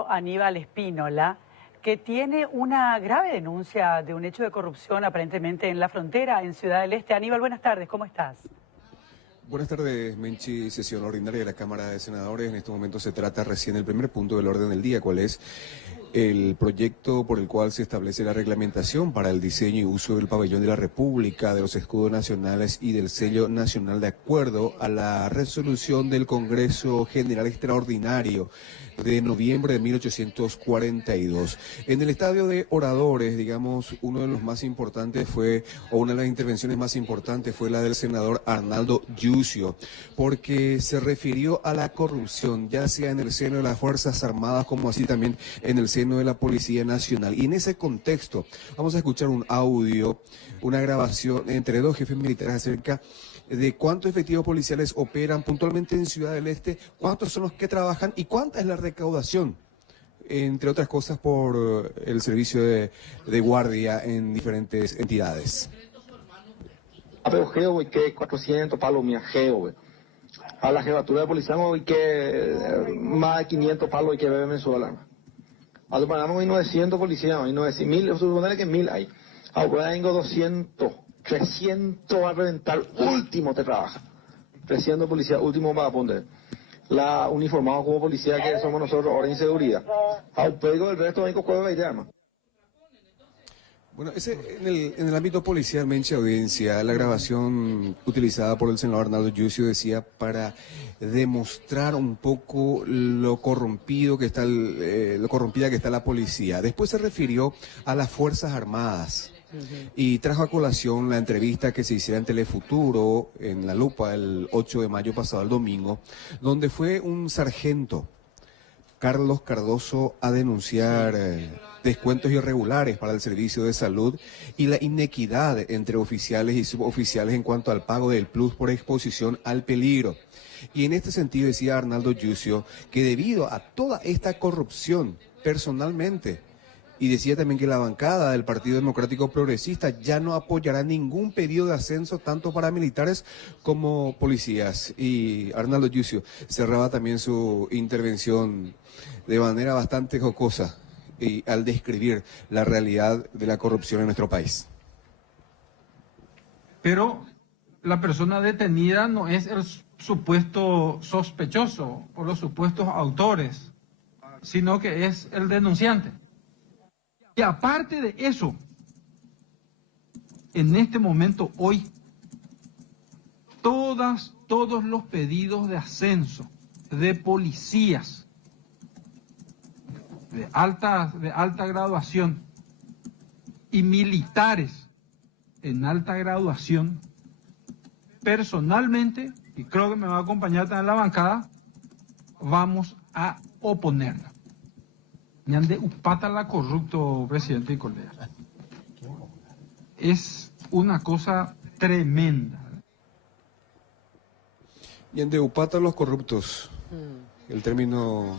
Aníbal Espínola, que tiene una grave denuncia de un hecho de corrupción aparentemente en la frontera, en Ciudad del Este. Aníbal, buenas tardes, ¿cómo estás? Buenas tardes, Menchi. Sesión ordinaria de la Cámara de Senadores. En este momento se trata recién el primer punto del orden del día, cuál es el proyecto por el cual se establece la reglamentación para el diseño y uso del pabellón de la República, de los escudos nacionales y del sello nacional, de acuerdo a la resolución del Congreso General Extraordinario de noviembre de 1842. En el estadio de oradores, digamos, uno de los más importantes fue, o una de las intervenciones más importantes fue la del senador Arnaldo Yucio, porque se refirió a la corrupción, ya sea en el seno de las Fuerzas Armadas como así también en el seno de la Policía Nacional. Y en ese contexto vamos a escuchar un audio, una grabación entre dos jefes militares acerca de cuántos efectivos policiales operan puntualmente en Ciudad del Este, cuántos son los que trabajan y cuánta es la recaudación, entre otras cosas, por el servicio de guardia en diferentes entidades. Pero geo, güey, que 400 palos, mía, geo, güey. A la jefatura de policía, güey, que más de 500 palos hay que ver mensual. A lo paramos hay 900 policías, hay 900, supone que 1000 hay. Ahora tengo 200, 300 a reventar, último te trabaja. 300 policías, último para poner. La uniformado como policía que somos nosotros, orden y seguridad. Al pedido del resto hay que coger la idea, más. Bueno, en el ámbito policial, Menche, audiencia, la grabación utilizada por el senador Arnaldo Yucio decía para demostrar un poco lo corrompido que está lo corrompida que está la policía. Después se refirió a las Fuerzas Armadas y trajo a colación la entrevista que se hiciera en Telefuturo, en La Lupa, el 8 de mayo pasado, el domingo, donde fue un sargento, Carlos Cardoso, a denunciar descuentos irregulares para el servicio de salud y la inequidad entre oficiales y suboficiales en cuanto al pago del plus por exposición al peligro. Y en este sentido decía Arnaldo Yucio que debido a toda esta corrupción, personalmente, y decía también que la bancada del Partido Democrático Progresista ya no apoyará ningún pedido de ascenso tanto para militares como policías. Y Arnaldo Yucio cerraba también su intervención de manera bastante jocosa y al describir la realidad de la corrupción en nuestro país. Pero la persona detenida no es el supuesto sospechoso o los supuestos autores, sino que es el denunciante. Y aparte de eso, en este momento, hoy, todos los pedidos de ascenso de policías de alta graduación y militares en alta graduación, personalmente, y creo que me va a acompañar también la bancada, vamos a oponerla. Ñande upata la corrupto, presidente y colegas. Es una cosa tremenda. Ñande upata los corruptos, el término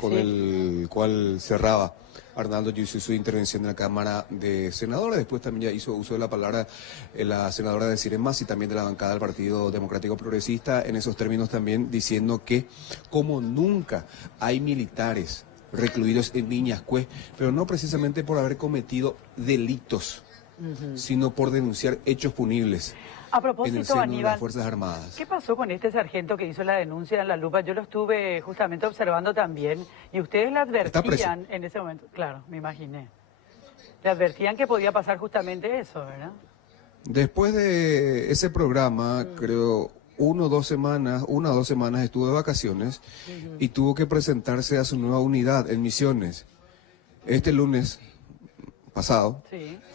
con el cual cerraba Arnaldo Yucio su intervención en la Cámara de Senadores. Después también ya hizo uso de la palabra la senadora de Ciremás y también de la bancada del Partido Democrático Progresista, en esos términos también diciendo que como nunca hay militares recluidos en Viñascué, pero no precisamente por haber cometido delitos, sino por denunciar hechos punibles. A propósito, en el seno Aníbal, de las Fuerzas Armadas. ¿Qué pasó con este sargento que hizo la denuncia en La Lupa? Yo lo estuve justamente observando también y ustedes le advertían en ese momento, claro, me imaginé, le advertían que podía pasar justamente eso, ¿verdad? Después de ese programa, creo, una o dos semanas estuvo de vacaciones y tuvo que presentarse a su nueva unidad en Misiones. Este lunes pasado,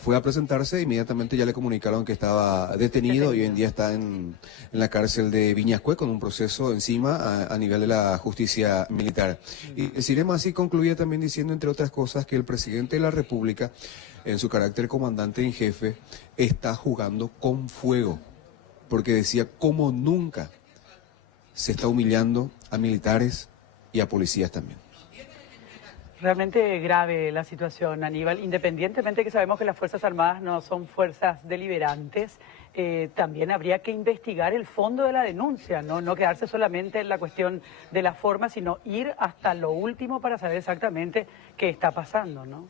fue a presentarse, inmediatamente ya le comunicaron que estaba detenido y hoy en día está en la cárcel de Viñascué con un proceso encima a nivel de la justicia militar. Y Cirema así concluía también diciendo, entre otras cosas, que el presidente de la República, en su carácter comandante en jefe, está jugando con fuego, porque decía, como nunca se está humillando a militares y a policías también. Realmente grave la situación, Aníbal, independientemente que sabemos que las Fuerzas Armadas no son fuerzas deliberantes, también habría que investigar el fondo de la denuncia, no quedarse solamente en la cuestión de la forma, sino ir hasta lo último para saber exactamente qué está pasando, ¿no?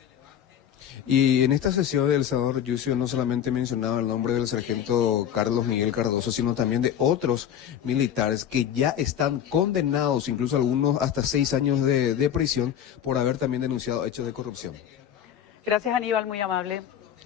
Y en esta sesión del senador Yucio no solamente mencionaba el nombre del sargento Carlos Miguel Cardoso, sino también de otros militares que ya están condenados, incluso algunos hasta 6 años de prisión, por haber también denunciado hechos de corrupción. Gracias, Aníbal, muy amable.